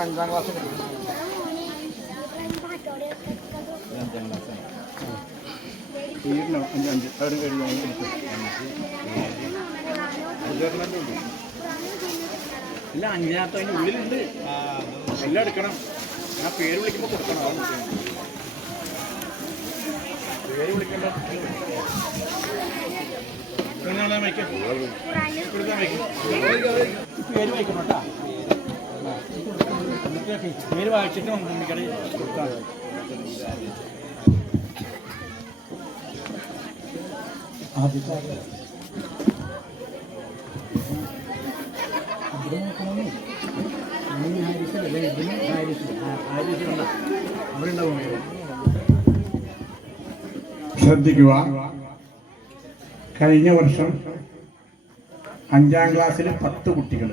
അഞ്ചാം ക്ലാസ് ഇല്ല, അഞ്ചാമത്തെ അതിൻ്റെ ഉള്ളിലുണ്ട്. എല്ലാം എടുക്കണം. ആ പേര് വിളിക്കുമ്പോൾ കൊടുക്കണം. പേര് വിളിക്കേണ്ട പേര് വായിക്കണം കേട്ടോ. പേര് വായിച്ചിട്ട് നമുക്കത് കൊടുക്കാം. ശ്രദ്ധിക്കുക, കഴിഞ്ഞ വർഷം 5ാം ക്ലാസ്സിൽ 10 കുട്ടികൾ.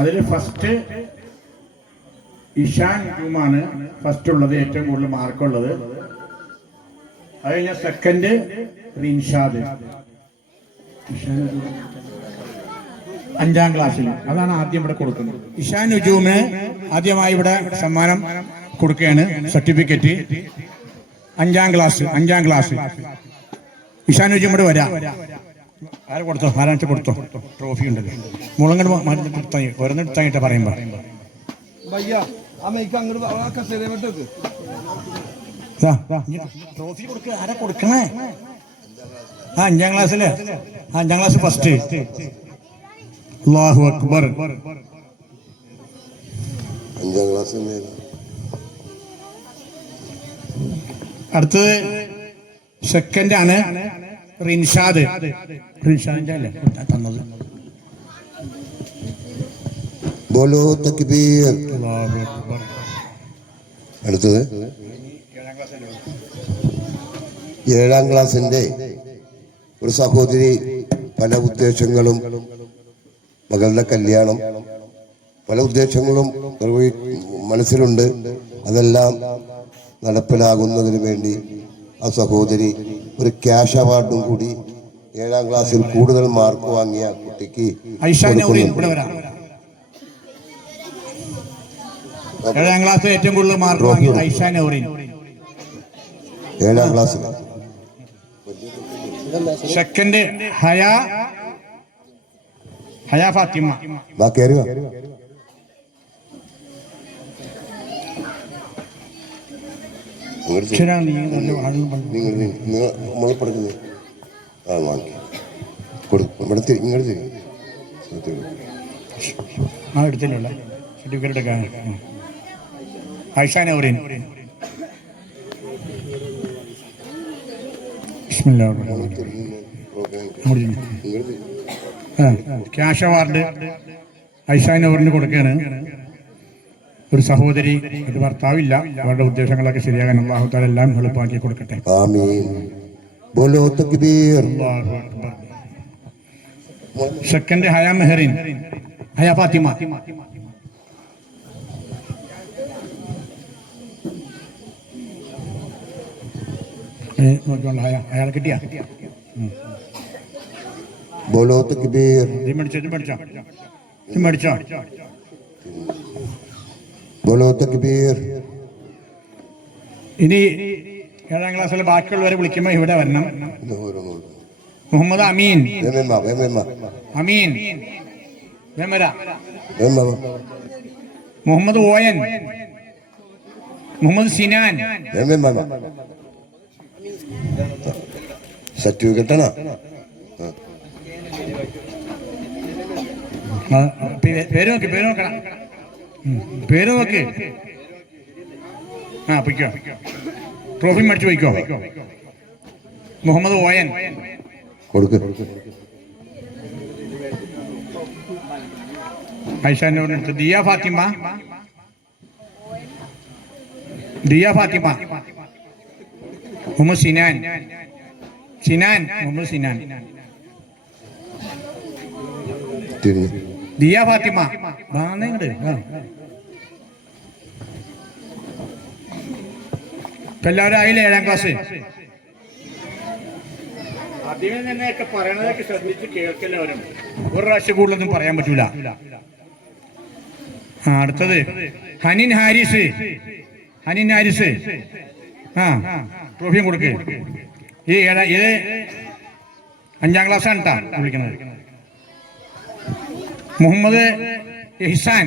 അതിൽ ഫസ്റ്റ് ഇഷാൻ ജുമാണ് ഫസ്റ്റ് ഉള്ളത്, ഏറ്റവും കൂടുതൽ മാർക്കുള്ളത്. അത് കഴിഞ്ഞ സെക്കൻഡ് റിൻഷാദ്, 5ാം ക്ലാസ്സിൽ. അതാണ് ആദ്യം ഇവിടെ കൊടുക്കുന്നത്. ഇഷാൻ നുജൂമിന് ആദ്യമായി ഇവിടെ സമ്മാനം കൊടുക്കുകയാണ്, സർട്ടിഫിക്കറ്റ്. 5ാം ക്ലാസ് ഇഷാൻ നുജൂം ഇവിടെ വരാം. ആരെ കൊടുത്തോ, ആരാഴ്ച കൊടുത്തോ, ട്രോഫി ഉണ്ടല്ലോ. മുളങ്ങട് ഓരോന്നെടുത്തായിട്ട് പറയുമ്പോ ട്രോഫി കൊടുക്കുക. ആരാ കൊടുക്കണേ? 5ാം ക്ലാസ്സില് 5ാം ക്ലാസ് ഫസ്റ്റ്. അല്ലാഹു അക്ബർ. 5ാം ക്ലാസ്. അടുത്തത് സെക്കൻഡ് ആണ് റിൻഷാദ്. റിൻഷാദിന്റെ അല്ലേ തന്നത്? ബോലോ തക്ബീർ. അല്ലാഹു അക്ബർ. അടുത്തത് 7ാം ക്ലാസ്സിന്റെ ഒരു സഹോദരി. പല ഉദ്ദേശങ്ങളും, മകളുടെ കല്യാണം, പല ഉദ്ദേശങ്ങളും മനസ്സിലുണ്ട്. അതെല്ലാം നടപ്പിലാകുന്നതിന് വേണ്ടി ആ സഹോദരി ഒരു ക്യാഷ് അവാർഡും കൂടി 7ാം ക്ലാസ്സിൽ കൂടുതൽ മാർക്ക് വാങ്ങിയ കുട്ടിക്ക് 7ാം ക്ലാസ് ഏറ്റവും കൂടുതൽ മാർക്ക് വാങ്ങിയ ഐഷാ നൗറീൻ. 7ാം ക്ലാസ്സിൽ. സെക്കൻഡ് ഹയാ ഫാത്തിമ. ബാക്കി അറിയാം. എടുത്തില്ല സർട്ടിഫിക്കറ്റ് എടുക്കാൻ. ഐഷാ നൗറീൻ. ക്യാഷ് അവാർഡ് ഐഷാ നൗറീന് കൊടുക്കുകയാണ്. ഒരു സഹോദരി, ഒരു ഭർത്താവില്ല. അവരുടെ ഉദ്ദേശങ്ങളൊക്കെ ശരിയാകാൻ അല്ലാഹു തആല എല്ലാം എളുപ്പമാക്കി കൊടുക്കട്ടെ. ആമീൻ. ബോലോ തക്ബീർ. അല്ലാഹു അക്ബർ. സെക്കൻഡ് ഹയാ മെഹറിൻ, ഹയാ ഫാത്തിമ. അയാളെ കിട്ടിയാ? ബോലോ തക്ബീർ. മേടിച്ചോ? ബോലോ തക്ബീർ. ഇനി 7ാം ക്ലാസ്സിലെ ബാക്കിയുള്ളവരെ വിളിക്കുമ്പോ ഇവിടെ വരണം. മുഹമ്മദ് അമീൻ. അമീൻ മുഹമ്മദ് ഓയൻ. മുഹമ്മദ് സിനാൻ. സർട്ടിഫിക്കറ്റ് ആണോ? പേര് നോക്കണം. പേര് നോക്ക്. പൊയ്ക്കോ. ട്രോഫി മേടിച്ചു പോയിക്കോ. മുഹമ്മദ് ഓയൻ. ഐഷാന്റെ അടുത്ത് ദിയ ഫാത്തിമ. മുഹമ്മദ് സിനാൻ. മുഹമ്മദ് സിനാൻ. ദിയ ഫാത്തിമ. ഇപ്പൊ എല്ലാവരും ആയില്ലേ 7ാം ക്ലാസ്? ആദ്യമേ തന്നെയൊക്കെ പറയണതൊക്കെ ശ്രദ്ധിച്ച് കേൾക്കെല്ലാവരും. ഒരു പ്രാവശ്യം കൂടുതലൊന്നും പറയാൻ പറ്റൂല. അടുത്തത് ഹനിൻ ഹാരിസ്. ട്രോഫിയും കൊടുക്ക്. ഇത് 5ാം ക്ലാസ്സാണ് കേട്ടാ വിളിക്കുന്നത്. മുഹമ്മദ് ഇഹ്സാൻ,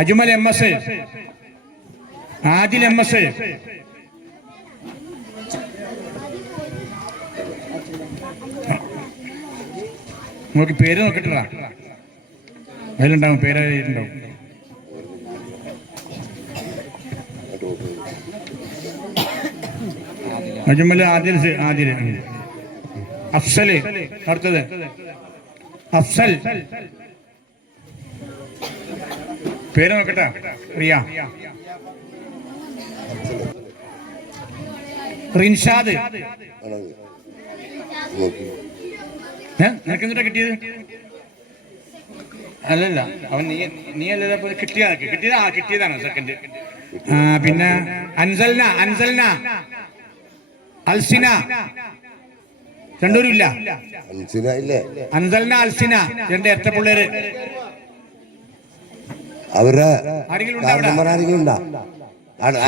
അജ്മൽ MS, ആദിൽ MS, നോക്കി പേര് നോക്കിട്ടാ അതിലുണ്ടാവും, പേരുണ്ടാവും. അജ്മൽ, ആദിൽ, അഫ്സല്. അടുത്തത് അഫ്സൽ, പേര് നോക്കട്ടെ. റിയ, റിൻഷാദ്. നിനക്ക് എന്നിട്ടാ കിട്ടിയത്? അല്ലല്ല, അവൻ നീ അല്ലല്ലോ കിട്ടിയതാണ് സെക്കൻഡ്. പിന്നെ അൻസൽന, അൽസിന, രണ്ടൂരും ഇല്ല. അൻസൽന, അൽസിന, 2 ഇരട്ട പിള്ളേര്. അവരുടെ ആരെങ്കിലും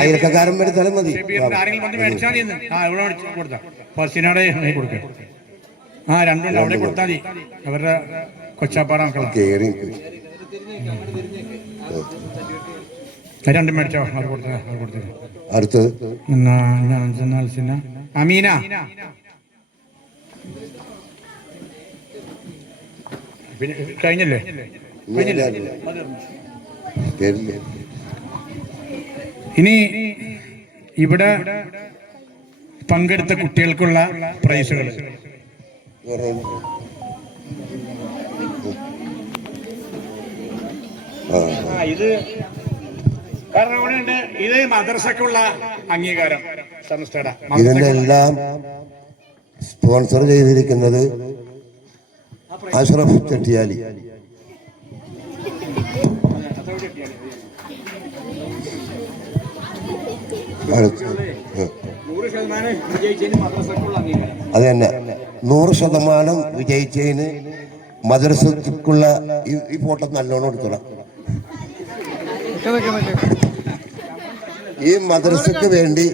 അയൽക്കാരൻ മേടിച്ചാലും മതി. ആരെങ്കിലും വന്ന് മേടിച്ചാൽ മതി. ഇവിടെ കൊടുത്താ ഫസിനോടെ കൊടുക്ക. രണ്ടുണ്ട്, അവിടെ കൊടുത്താൽ മതി. അവരുടെ കൊച്ചാപ്പാട മക്കളാ. രണ്ടും മേടിച്ചോ, അവർ കൊടുത്തത്. അടുത്തത് അമീന, പിന്നെ കഴിഞ്ഞല്ലേ? ഇനി ഇവിടെ പങ്കെടുത്ത കുട്ടികൾക്കുള്ള പ്രൈസുകൾ. ഇത് കാരണം ഇത് മദ്രസക്കുള്ള അംഗീകാരം സംസ്ഥയുടെ. ഇതിന്റെ എല്ലാം സ്പോൺസർ ചെയ്തിരിക്കുന്നത് അഷ്റഫ് ചെട്ടിയാലി. അത് തന്നെ 100% വിജയിച്ചതിന് മദ്രസക്കുള്ള ഈ ഫോട്ടോ നല്ലോണം എടുത്തോളാം. ഈ മദ്രസക്ക് വേണ്ടി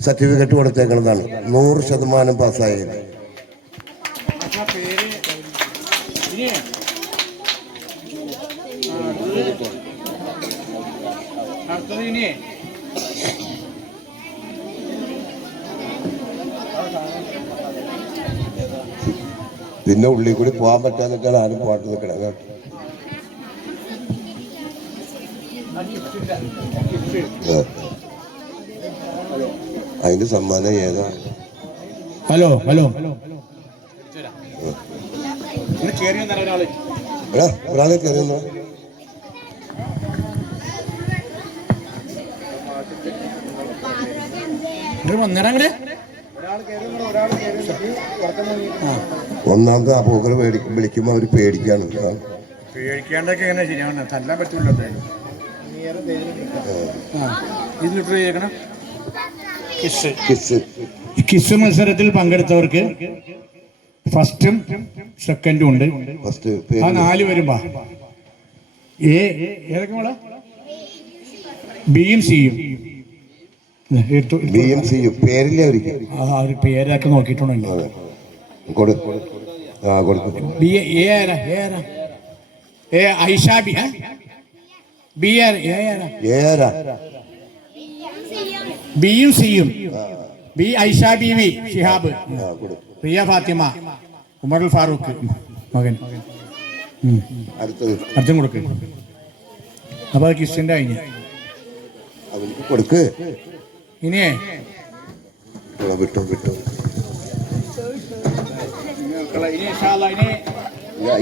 സർട്ടിഫിക്കറ്റ് കൊടുത്തേക്കുന്നതാണ് 100% പാസ്സായത്. പിന്നെ ഉള്ളിൽ കൂടി പോകാൻ പറ്റാന്നിട്ടാണ് ആരും പാട്ട് നിൽക്കണം കേട്ടോ. അതിന്റെ സമ്മാനം ഏതാ? ഹലോ ഒരാളെ കയറിയെന്നോ? ഒന്നാമത് ആ പോക്കർ വിളിക്കുമ്പോ അവര് പേടിക്കാണ്. പേടിക്കാണ്ടൊക്കെ എങ്ങനെ ശരിയാണ്, തല്ലാൻ പറ്റൂല്ലോ. കിസ് മത്സരത്തിൽ പങ്കെടുത്തവർക്ക് ഫസ്റ്റും സെക്കൻഡും ഉണ്ട്. ആ 4 വരുമ്പോ ഏതൊക്കെ മോളെ? ബിയും സിയും പേരില്ലേ അവർക്ക്? പേരൊക്കെ നോക്കിയിട്ടുണ്ടോ? ബിയും സിയും. ബി ഐഷ ബീവി ഷിഹാബ്, റിയ ഫാത്തിമ, ഉമറുൽ ഫാറൂഖ് മകൻ. അർജുൻ കൊടുക്ക്. അപ്പൊ അത് കിസിന്റെ കഴിഞ്ഞ് കൊടുക്ക്. ഇനിയേ വിട്ടു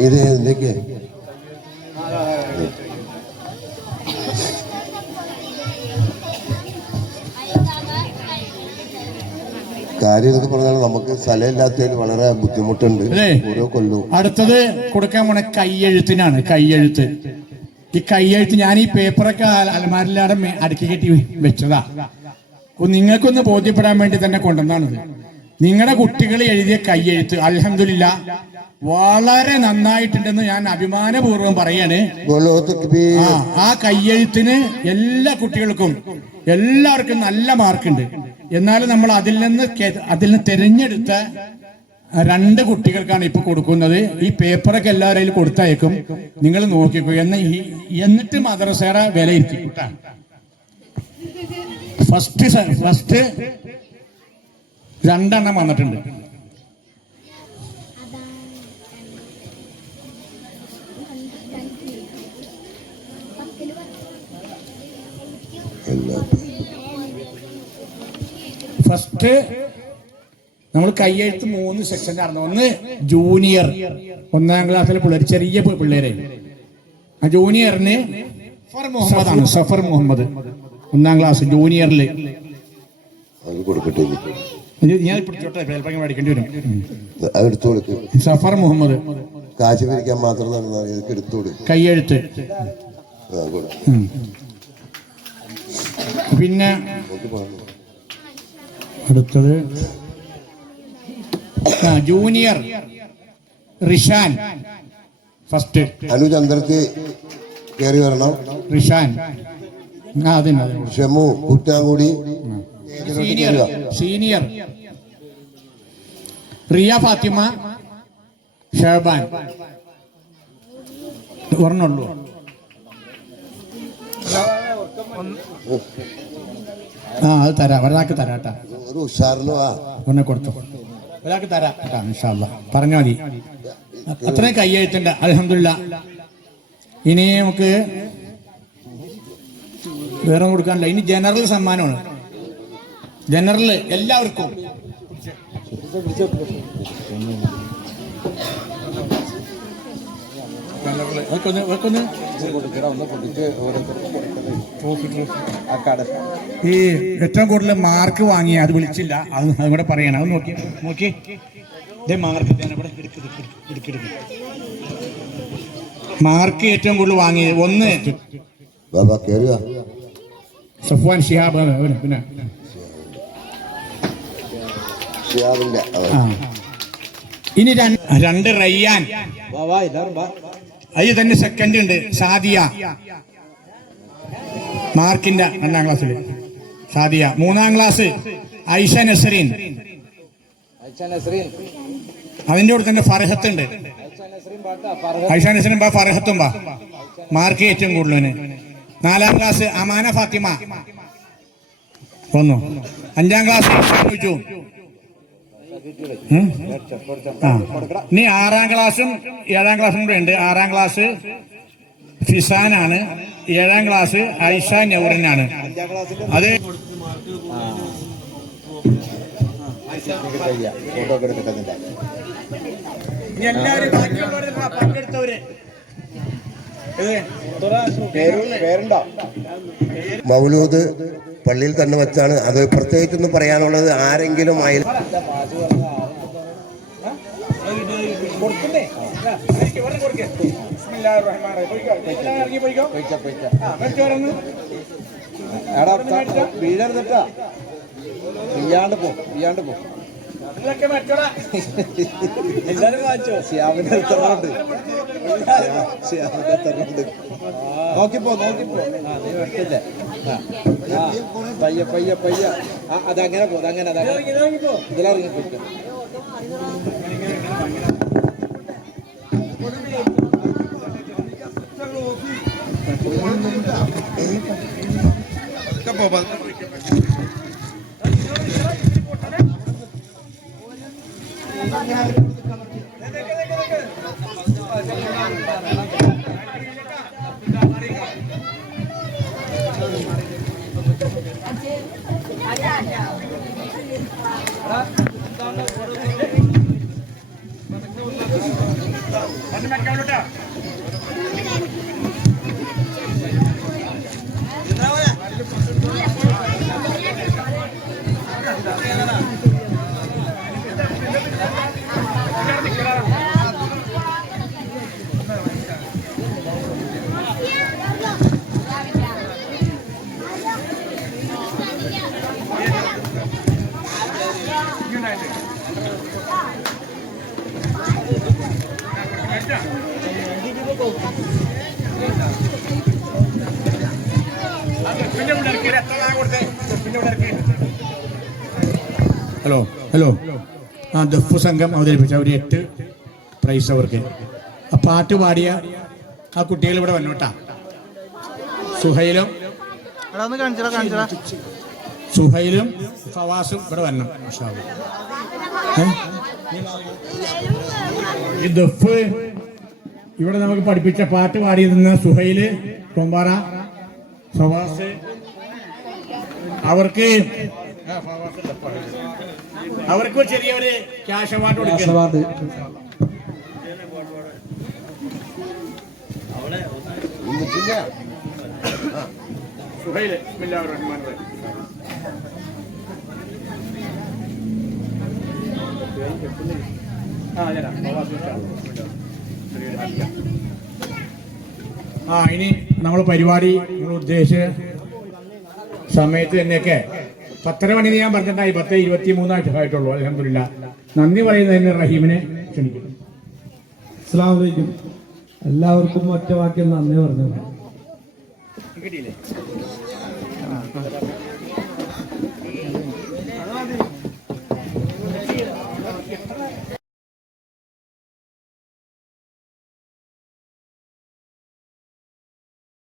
ഇത് എന്തൊക്കെ കാര്യം എന്നൊക്കെ പറഞ്ഞാൽ നമുക്ക് സ്ഥലമില്ലാത്തതിൽ വളരെ ബുദ്ധിമുട്ടുണ്ട് ഓരോ കൊല്ലവും. അടുത്തത് കൊടുക്കാൻ പോണ കയ്യെഴുത്തിനാണ്. കയ്യെഴുത്ത് ഈ കൈയെഴുത്ത് ഞാൻ ഈ പേപ്പറൊക്കെ അലമാരിലാടെ അടുക്കി കെട്ടി വെച്ചതാ. നിങ്ങൾക്കൊന്ന് ബോധ്യപ്പെടാൻ വേണ്ടി തന്നെ കൊണ്ടുവന്നാണിത്. നിങ്ങളുടെ കുട്ടികൾ എഴുതിയ കൈയെഴുത്ത് അൽഹംദുലില്ലാ വളരെ നന്നായിട്ടുണ്ടെന്ന് ഞാൻ അഭിമാനപൂർവ്വം പറയാണ്. ആ കയ്യെഴുത്തിന് എല്ലാ കുട്ടികൾക്കും എല്ലാവർക്കും നല്ല മാർക്കുണ്ട്. എന്നാലും നമ്മൾ അതിൽ നിന്ന് തിരഞ്ഞെടുത്ത 2 കുട്ടികൾക്കാണ് ഇപ്പൊ കൊടുക്കുന്നത്. ഈ പേപ്പറൊക്കെ എല്ലാവരും കൊടുത്തയക്കും, നിങ്ങൾ നോക്കിക്കോ എന്നിട്ട് മദ്രസയുടെ വില ഇരുത്തിക്കൂട്ടാണ്. ഫസ്റ്റ് 2 വന്നിട്ടുണ്ട്. ഫസ്റ്റ് നമ്മൾ കൈയെഴുത്ത് 3 സെക്ഷനായിരുന്നു. ഒന്ന് ജൂനിയർ 1ാം ക്ലാസ്സിലെ പിള്ളേർ, ചെറിയ പിള്ളേരെ. ആ ജൂനിയറിന് സഫർ മുഹമ്മദ് 1ാം ക്ലാസ് ജൂനിയറിൽ. ഞാൻ പിടിച്ചോട്ടെ, പഠിക്കേണ്ടി വരും. സഫർ മുഹമ്മദ് കൈയെഴുത്ത്. പിന്നെ അടുത്തത് ജൂനിയർ റിഷാൻ. ഫസ്റ്റ് അനുചന്ദ്രക്ക് കയറി വരണം. റിഷാൻ ഷമു കുറ്റാങ്കൂടി. സീനിയർ റിയ ഫാത്തിമ ഷഹബാൻ. ഒരെണ്ണുള്ളൂ. അത് തരാം, ഒരാൾക്ക് തരാട്ടാ. ഒന്നെ കൊടുത്തു, ഒരാൾക്ക് തരാം കേട്ടാ. ഇൻഷാ അല്ലാഹ് പറഞ്ഞാൽ മതി. അത്രയും കൈയെഴുത്തുണ്ട് അൽഹംദുലില്ലാ. ഇനി നമുക്ക് വേറെ കൊടുക്കാനില്ല. ഇനി ജനറൽ സമ്മാനമാണ്. ജനറൽ എല്ലാവർക്കും. ഈ ഏറ്റവും കൂടുതൽ മാർക്ക് വാങ്ങിയ അത് വിളിച്ചില്ല, അത് കൂടെ പറയണം. അത് നോക്കി മാർക്ക് ഏറ്റവും കൂടുതൽ വാങ്ങിയത് 1 സഫ്വാൻ ഷിഹാബ്. പിന്നെ ഇനി 2 റയ്യാൻ. അത് തന്നെ സെക്കൻഡ് ഉണ്ട്. സാദിയ മാർക്കിന്റെ 2ാം ക്ലാസ്സിൽ സാദിയ. 3ാം ക്ലാസ് ഐഷ നസറീൻ. അതിന്റെ കൂടെ തന്നെ ഫർഹത്ത് ഉണ്ട്. ഐഷ നസറീൻ ഫർഹത്തും മാർക്ക് ഏറ്റവും കൂടുതൽ. 4ാം ക്ലാസ് അമാന ഫാത്തിമ 1. 5ാം ക്ലാസ് ഇനി 6ാം ക്ലാസ്സും 7ാം ക്ലാസ്സും കൂടെ ഉണ്ട്. 6ാം ക്ലാസ് ഫിസാനാണ്. 7ാം ക്ലാസ് ഐഷ നൗറിനാണ്. അത് എല്ലാവരും പങ്കെടുത്തവര് മൗലൂദ് പള്ളിയിൽ തന്നെ വെച്ചാണ്. അത് പ്രത്യേകിച്ചൊന്നും പറയാനുള്ളത് ആരെങ്കിലും ആയി വീഴരുതട്ടാ. ഇയാണ്ട് പോ. എല്ലാരും വാങ്ങിച്ചോ. ശ്യാമിന്റെ എത്തറുണ്ട്. നോക്കിപ്പോ. പറ്റില്ല. പയ്യ. അതങ്ങനെ പോ. ഇതിലിറങ്ങി പറ്റും. ഹലോ ഹലോ ആ ദഫ് സംഘം അവതരിപ്പിച്ച ഒരു 8 പ്രൈസ് അവർക്ക്. ആ പാട്ട് പാടിയ ആ കുട്ടികൾ ഇവിടെ വന്നോട്ടാ. സുഹൈലും ഫവാസും ഇവിടെ വരണം. ഈ ദഫ് ഇവിടെ നമുക്ക് പഠിപ്പിച്ച പാട്ട് പാടിയിരുന്ന സുഹൈല് കൊമ്പാറ, ഫവാസ്, അവർക്ക് ചെറിയൊരു ക്യാഷ് അവാർഡ് കൊടുക്കുന്നത്. ഇനി നമ്മൾ പരിപാടി നിങ്ങൾ ഉദ്ദേശിച്ച സമയത്ത് തന്നെയൊക്കെ 10:30 മണി ഞാൻ പറഞ്ഞിട്ടുണ്ടായി. 10:23 ആയിട്ടുള്ളൂ. അൽഹംദുലില്ലാ. നന്ദി പറയുന്നതിന് റഹീമിനെ ക്ഷണിക്കുന്നു. അസ്സലാമു അലൈക്കും. എല്ലാവർക്കും ഒറ്റ വാക്യം നന്ദി പറഞ്ഞു. കിട്ടിയില്ലേ?